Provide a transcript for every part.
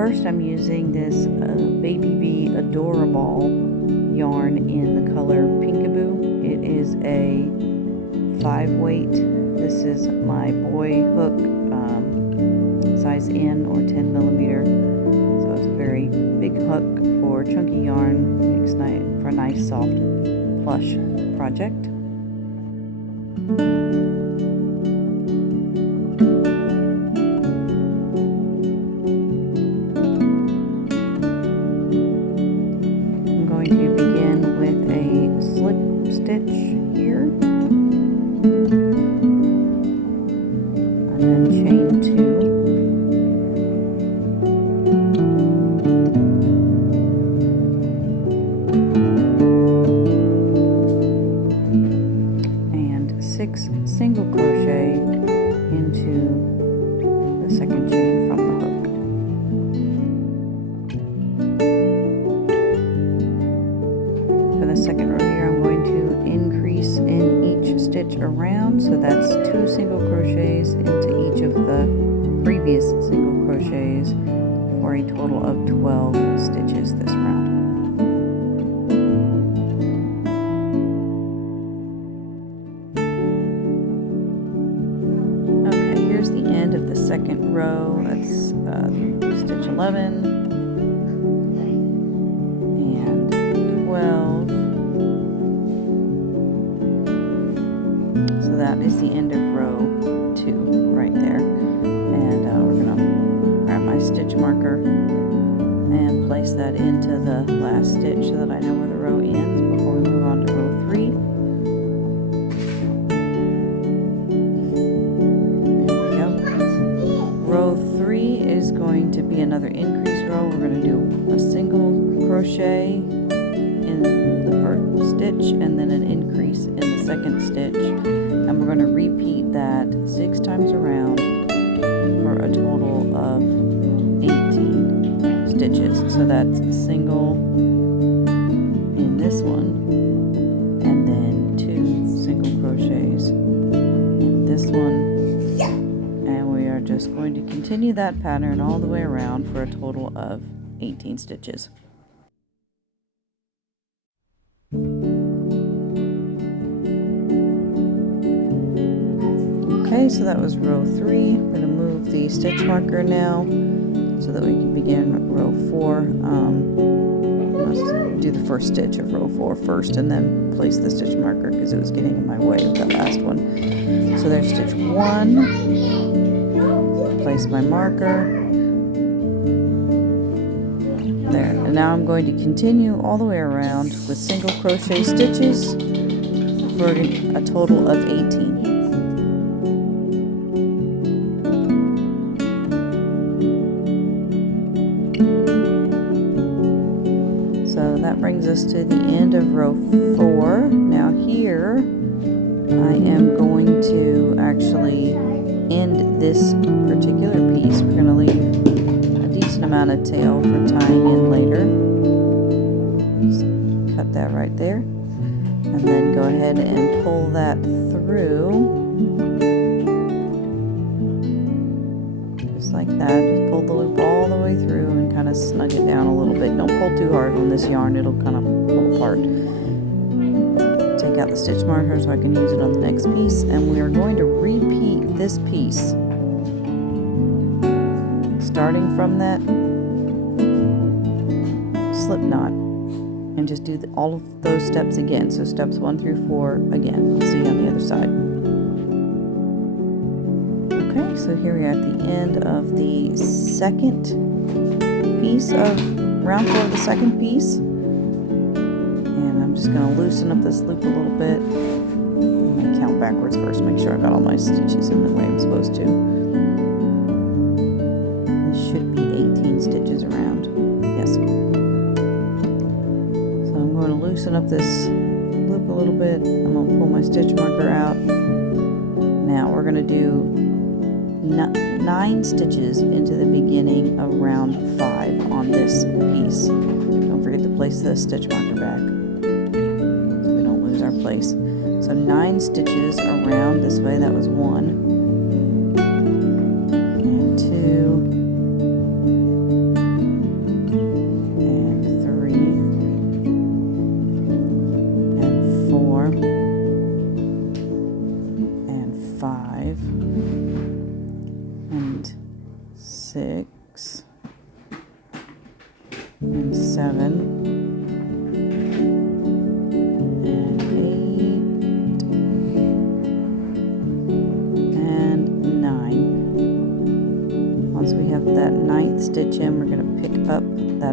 First, I'm using this Baby Bee Adorable yarn in the color Pinkaboo. It is a 5-weight. This is my boy hook, size N or 10 millimeter. So it's a very big hook for chunky yarn. Makes for a nice soft plush project. I'm going to begin with a slip stitch here, and then chain 2. And 6 single crochet into the second chain from the hook. For the second row here, I'm going to increase in each stitch around, so that's 2 single crochets into each of the previous single crochets for a total of 12 stitches this round. Okay, here's the end of the second row. That's stitch 11 and 12. So that is the end of row 2 right there. And we're going to grab my stitch marker and place that into the last stitch so that I know where the row ends before we move on to row 3. Row 3 is going to be another increase row. We're going to do a single crochet in the first stitch and then an increase in the second stitch, and we're going to repeat that 6 times around for a total of 18 stitches. So that's a single in this one, and then 2 single crochets in this one. Just going to continue that pattern all the way around for a total of 18 stitches. Okay, so that was row 3. I'm going to move the stitch marker now so that we can begin row 4. Let's do the first stitch of row 4 first and then place the stitch marker because it was getting in my way of that last one. So there's stitch 1. Place my marker there, and now I'm going to continue all the way around with single crochet stitches for a total of 18. So that brings us to the end of row 4. Now here I am going to actually end this particular piece. We're going to leave a decent amount of tail for tying in later. Just cut that right there, and then go ahead and pull that through just like that. Just pull the loop all the way through and kind of snug it down a little bit. Don't pull too hard on this yarn, it'll kind of pull apart. Take out the stitch marker so I can use it on the next piece, and we are going to repeat this piece starting from that slip knot and just do all of those steps again. So steps 1 through 4 again. We'll see you on the other side. Okay, so here we are at the end of the second piece of round 4 of the second piece. I'm just going to loosen up this loop a little bit. I'm going to count backwards first, make sure I got all my stitches in the way I'm supposed to. This should be 18 stitches around. Yes. So I'm going to loosen up this loop a little bit. I'm going to pull my stitch marker out. Now we're going to do 9 stitches into the beginning of round 5 on this piece. Don't forget to place the stitch marker back, our place. So 9 stitches around this way. That was 1 and 2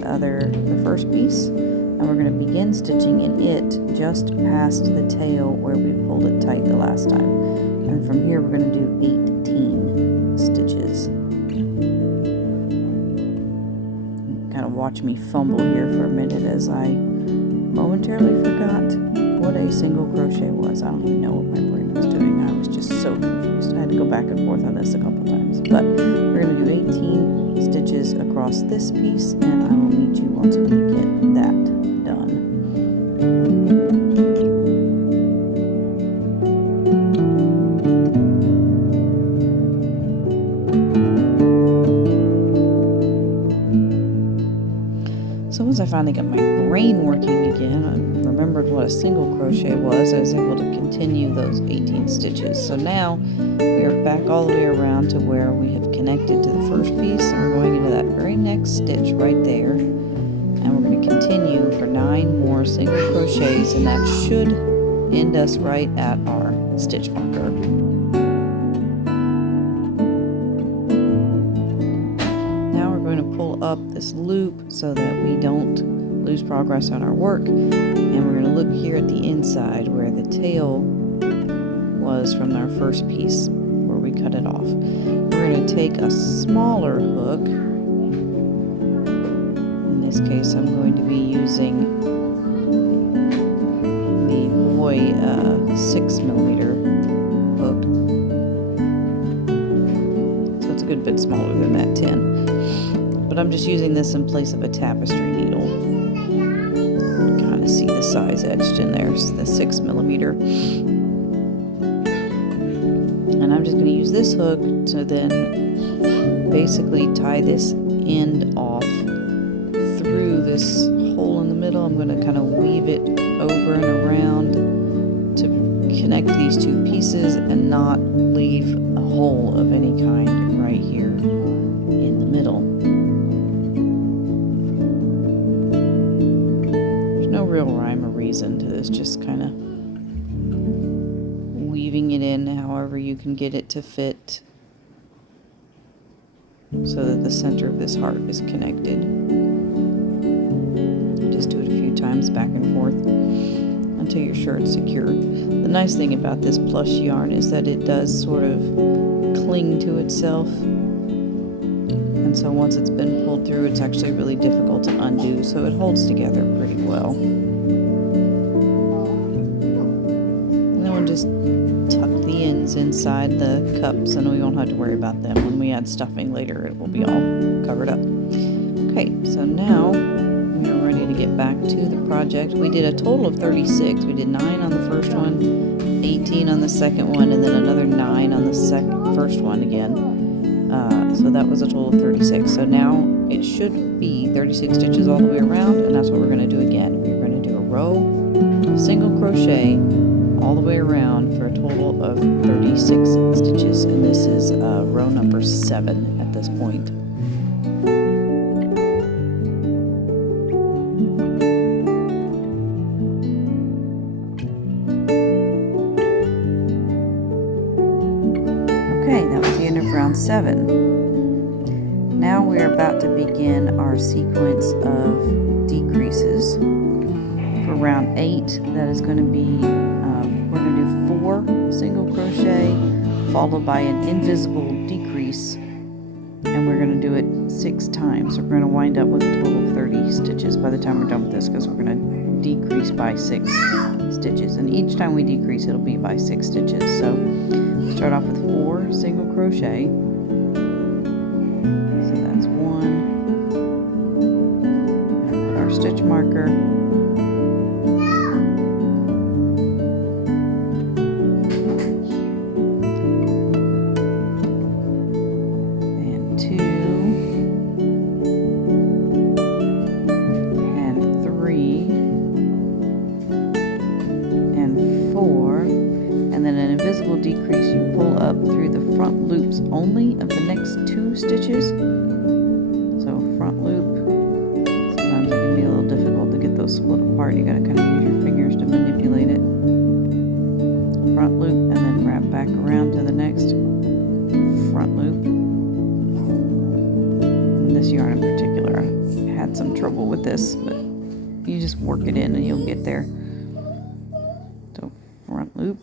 the first piece, and we're going to begin stitching in it just past the tail where we pulled it tight the last time. And from here we're going to do 18 stitches. Kind of watch me fumble here for a minute as I momentarily forgot what a single crochet was. I don't even know what my brain was doing. I was just so confused. I had to go back and forth on this a couple times. But we're going to do 18 stitches across this piece, and I will meet you once we get that done. So once I finally got my brain working again, I remembered what a single crochet was. I was able to continue those 18 stitches. So now we are back all the way around to where we have connected to the first piece, and we're going into that very next stitch right there. And we're going to continue for 9 more single crochets, and that should end us right at our stitch marker. Up this loop so that we don't lose progress on our work, and we're going to look here at the inside where the tail was from our first piece where we cut it off. We're going to take a smaller hook. In this case I'm going to be using the Boy 6mm hook, so it's a good bit smaller than that 10. But I'm just using this in place of a tapestry needle. Kind of see the size etched in there, it's the 6mm. And I'm just going to use this hook to then basically tie this end off through this hole in the middle. I'm going to kind of weave it over and around to connect these two pieces and not leave a hole of any kind right here in the middle. Real rhyme or reason to this, just kind of weaving it in however you can get it to fit so that the center of this heart is connected. Just do it a few times back and forth until you're sure it's secure. The nice thing about this plush yarn is that it does sort of cling to itself, and so once it's been pulled through, it's actually really difficult to undo, so it holds together pretty well. Just tuck the ends inside the cups and we won't have to worry about them. When we add stuffing later, it will be all covered up. Okay, so now we are ready to get back to the project. We did a total of 36. We did 9 on the first one, 18 on the second one, and then another 9 on the first one again. So that was a total of 36. So now it should be 36 stitches all the way around, and that's what we're going to do again. We're going to do a row of single crochet all the way around for a total of 36 stitches, and this is row number 7 at this point. Okay, that was the end of round 7. Now we are about to begin our sequence of decreases. For round 8, that is going to be we're going to do 4 single crochet followed by an invisible decrease, and we're going to do it 6 times. So we're going to wind up with a total of 30 stitches by the time we're done with this, because we're going to decrease by 6 stitches, and each time we decrease it'll be by 6 stitches. So we'll start off with 4 single crochet. So that's 1. Put our stitch marker. Decrease, you pull up through the front loops only of the next 2 stitches. So front loop, sometimes it can be a little difficult to get those split apart. You gotta kind of use your fingers to manipulate it. Front loop, and then wrap back around to the next front loop. And this yarn in particular. I had some trouble with this, but you just work it in and you'll get there. So front loop.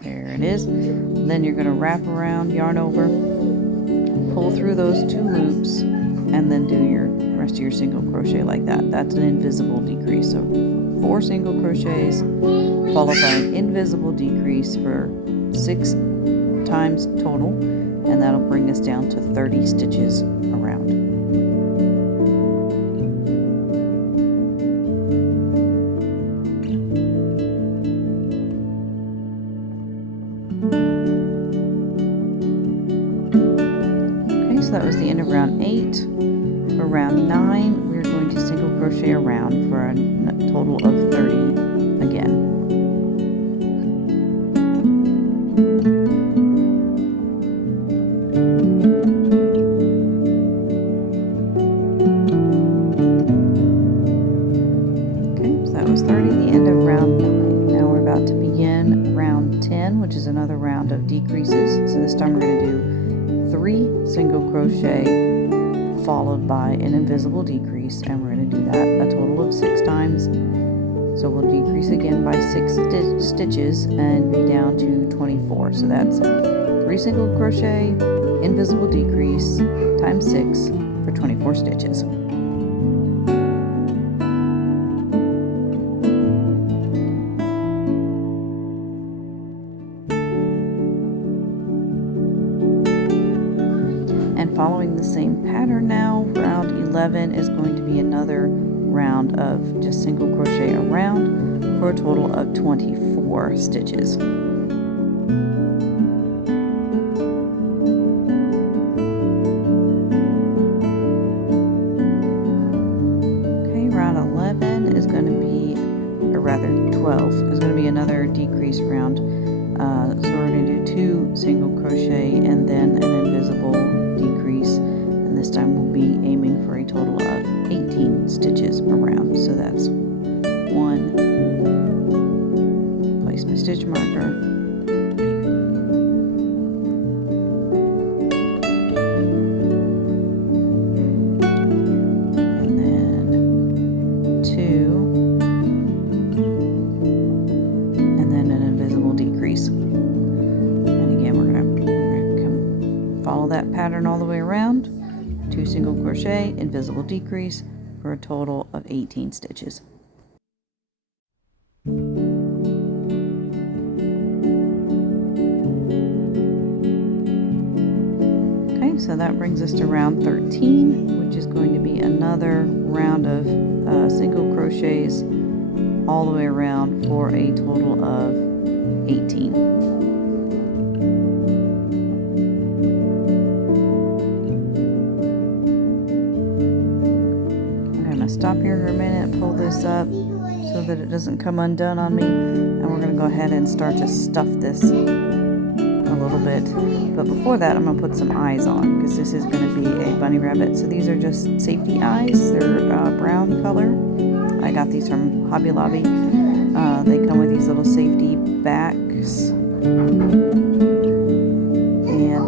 There it is. Then you're going to wrap around, yarn over, pull through those 2 loops, and then do your rest of your single crochet like that. That's an invisible decrease. So 4 single crochets followed by an invisible decrease for 6 times total, and that'll bring us down to 30 stitches around. Okay, so that was the end of round 8. For round 9, we're going to single crochet around for a total of 30 again. Okay, so that was 30, the end of round 9. Now we're about to begin round 10, which is another round of decreases. So this time we're going to do 3 single crochet followed by an invisible decrease, and we're going to do that a total of 6 times. So we'll decrease again by 6 stitches and be down to 24. So that's 3 single crochet, invisible decrease times 6 for 24 stitches. And following the same pattern now, round 11 is going to be another round of just single crochet around for a total of 24 stitches. Okay, round 11 is going to be, or rather 12, is going to be another decrease round. So we're going to do 2 single crochet and then an invisible decrease, and this time we'll be aiming for a total of 18 stitches around. So that's 1, place my stitch marker, and then 2, and then an invisible decrease. And again, we're gonna follow that pattern all the way around. 2 single crochet, invisible decrease for a total of 18 stitches. Okay, so that brings us to round 13, which is going to be another round of single crochets all the way around for a total of 18. Stop here for a minute, pull this up so that it doesn't come undone on me, and we're going to go ahead and start to stuff this a little bit. But before that, I'm going to put some eyes on, because this is going to be a bunny rabbit. So these are just safety eyes. They're brown color. I got these from Hobby Lobby. They come with these little safety backs, and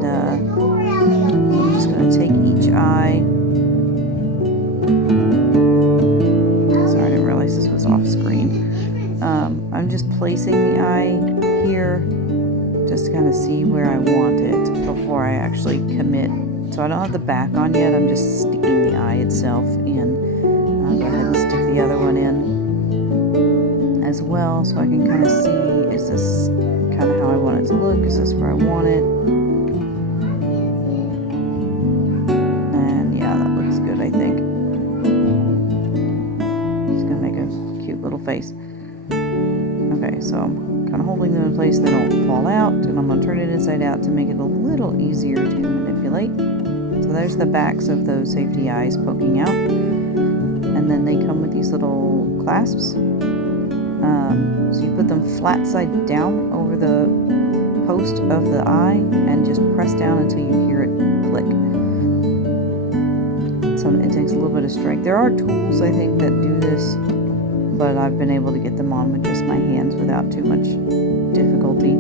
I'm just going to take each eye. This was off screen. I'm just placing the eye here just to kind of see where I want it before I actually commit. So I don't have the back on yet, I'm just sticking the eye itself in. I'll go ahead and stick the other one in as well, so I can kind of see, is this kind of how I want it to look? Is this where I want it? And yeah, that looks good, I think. Little face. Okay, so I'm kind of holding them in place so they don't fall out, and I'm going to turn it inside out to make it a little easier to manipulate. So there's the backs of those safety eyes poking out, and then they come with these little clasps. So you put them flat side down over the post of the eye and just press down until you hear it click. So it takes a little bit of strength. There are tools, I think, that do this, but I've been able to get them on with just my hands without too much difficulty.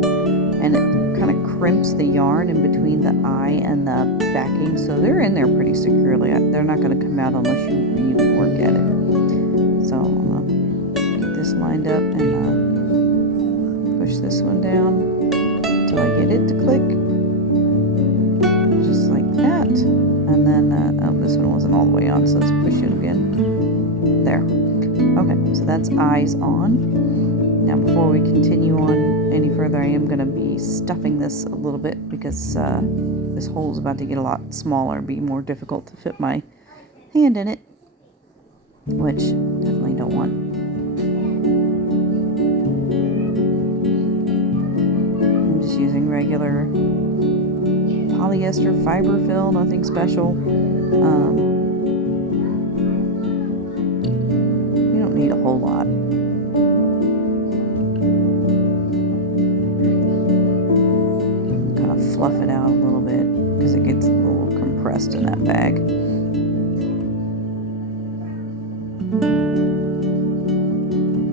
And it kind of crimps the yarn in between the eye and the backing, so they're in there pretty securely. They're not going to come out unless you really work at it. So I'm going to get this lined up and push this one down until I get it to click, just like that. And then, oh, this one wasn't all the way on, so let's push it again. There. Okay, so that's eyes on. Now before we continue on any further, I am going to be stuffing this a little bit because this hole is about to get a lot smaller, be more difficult to fit my hand in it, which definitely don't want. I'm just using regular polyester fiber fill, nothing special. You don't need a whole lot. Kind of fluff it out a little bit because it gets a little compressed in that bag.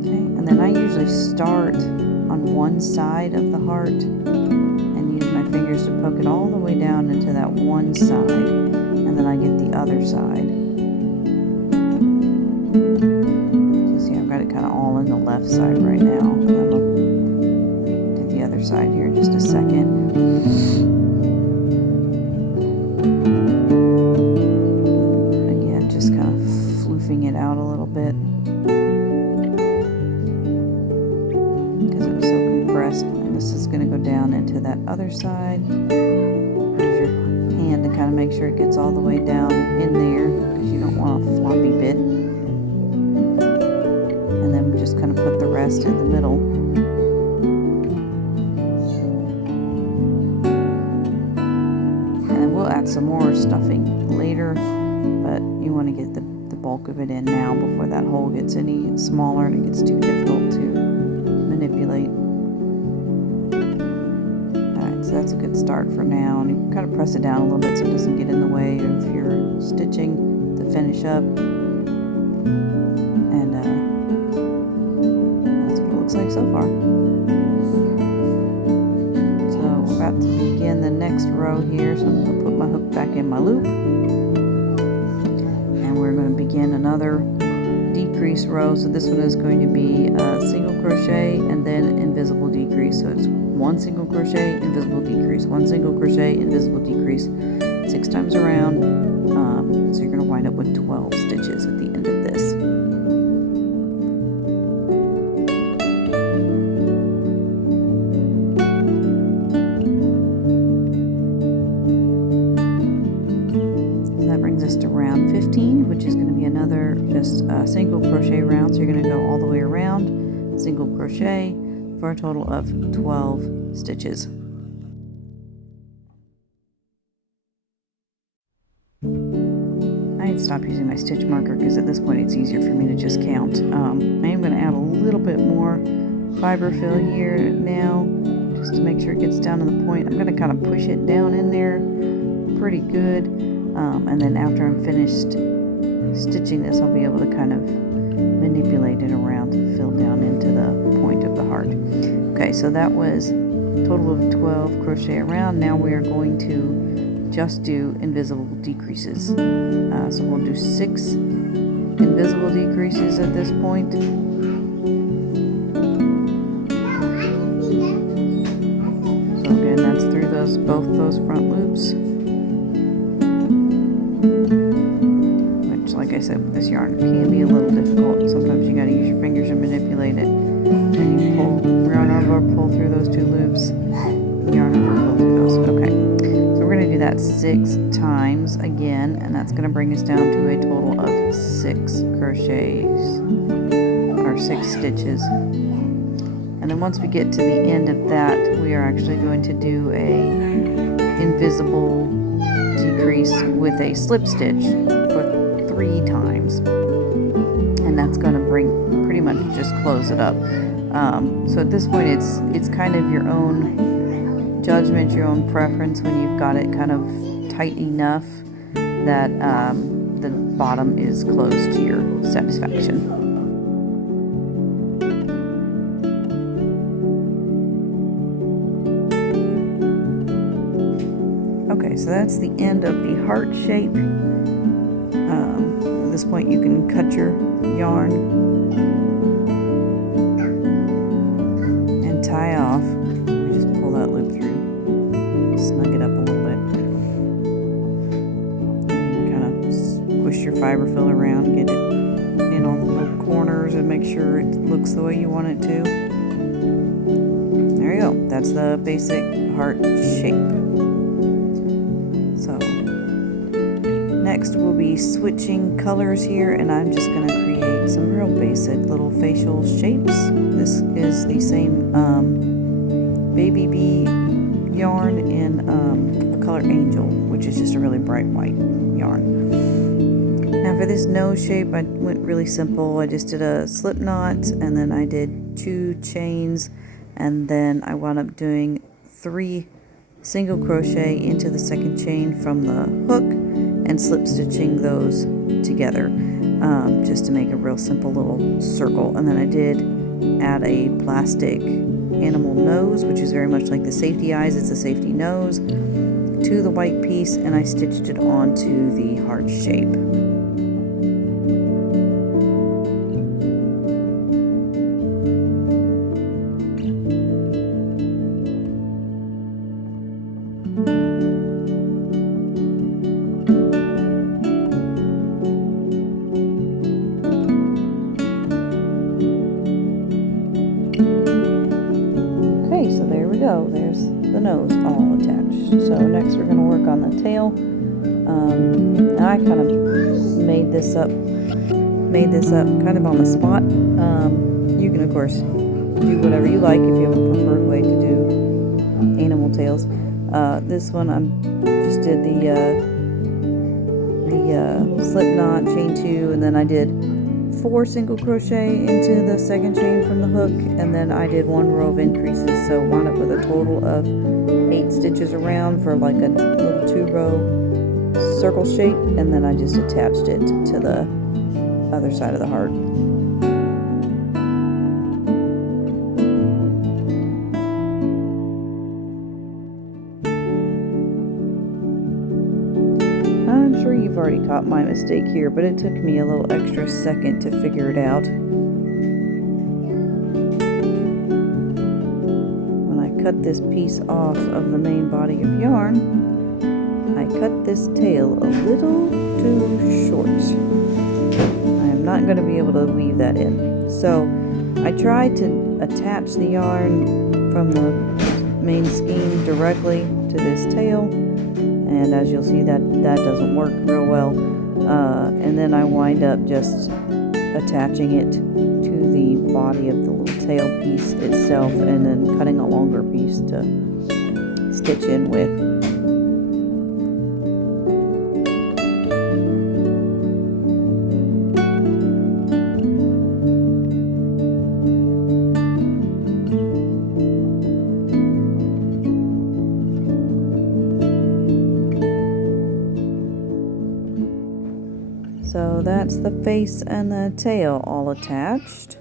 Okay, and then I usually start on one side of the heart and use my fingers to poke it all the way down into that one side, and then I get the other side. So see, I've got it kind of all in the left side right now. And then I'll do the other side here in just a second. Again, just kind of floofing it out a little bit because it was so compressed. And this is going to go down into that other side. Use your hand to kind of make sure it gets all the way down in there because you don't want a floppy bit. And then we just kind of put the rest in the middle. And then we'll add some more stuffing later, but you want to get the bulk of it in now before that hole gets any smaller and it gets too difficult to manipulate. So that's a good start for now, and you can kind of press it down a little bit so it doesn't get in the way of your stitching to finish up. And that's what it looks like so far. So we're about to begin the next row here, so I'm going to put my hook back in my loop, and we're going to begin another decrease row. So this one is going to be a single crochet and then invisible decrease. So it's one single crochet, invisible decrease, one single crochet, invisible decrease, 6 times around. So you're going to wind up with 12 stitches at the end of this. So that brings us to round 15, which is going to be another just single crochet round. So you're going to go all the way around, single crochet, for a total of 12 stitches. I need to stop using my stitch marker because at this point it's easier for me to just count. I am going to add a little bit more fiber fill here now, just to make sure it gets down to the point. I'm going to kind of push it down in there pretty good, and then after I'm finished stitching this, I'll be able to kind of manipulate it around to fill down into the point of the heart. Okay, so that was a total of 12 crochet around. Now we are going to just do invisible decreases. So we'll do 6 invisible decreases at this point. So again, that's through both those front loops. Like I said, with this yarn, it can be a little difficult. Sometimes you got to use your fingers and manipulate it. And you pull yarn over, pull through those 2 loops, yarn over, pull through those. Okay, so we're going to do that 6 times again, and that's going to bring us down to a total of 6 crochets, or 6 stitches. And then once we get to the end of that, we are actually going to do a invisible decrease with a slip stitch for 3 times, and that's going to pretty much just close it up. So at this point it's kind of your own judgment, your own preference when you've got it kind of tight enough that the bottom is closed to your satisfaction. Okay, so that's the end of the heart shape. At this point you can cut your yarn and tie off. We just pull that loop through, snug it up a little bit. You can kind of squish your fiber fill around, get it in all the little corners and make sure it looks the way you want it to. There you go. That's the basic heart shape. So next we'll be switching colors here, and I'm just going to create some real basic little facial shapes. This is the same Baby Bee yarn in the color Angel, which is just a really bright white yarn. Now for this nose shape, I went really simple. I just did a slip knot, and then I did 2 chains, and then I wound up doing 3 single crochet into the second chain from the hook and slip stitching those together, just to make a real simple little circle. And then I did add a plastic animal nose, which is very much like the safety eyes. It's a safety nose, to the white piece, and I stitched it onto the heart shape. Okay, so there we go. There's the nose all attached. So next we're going to work on the tail. I kind of made this up kind of on the spot. You can of course do whatever you like if you have a preferred way to do animal tails. This one I just did the slip knot, chain 2, and then I did 4 single crochet into the second chain from the hook, and then I did 1 row of increases, so wound up with a total of 8 stitches around for like a little 2-row circle shape, and then I just attached it to the other side of the heart. I'm sure you've already caught my mistake here, but it took me a little extra second to figure it out. When I cut this piece off of the main body of yarn, I cut this tail a little too short. I am not going to be able to weave that in. So I tried to attach the yarn from the main skein directly to this tail, and as you'll see, that doesn't work real well. And then I wind up just attaching it to the body of the little tail piece itself, and then cutting a longer piece to stitch in with. So that's the face and the tail all attached.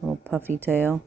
Little puffy tail.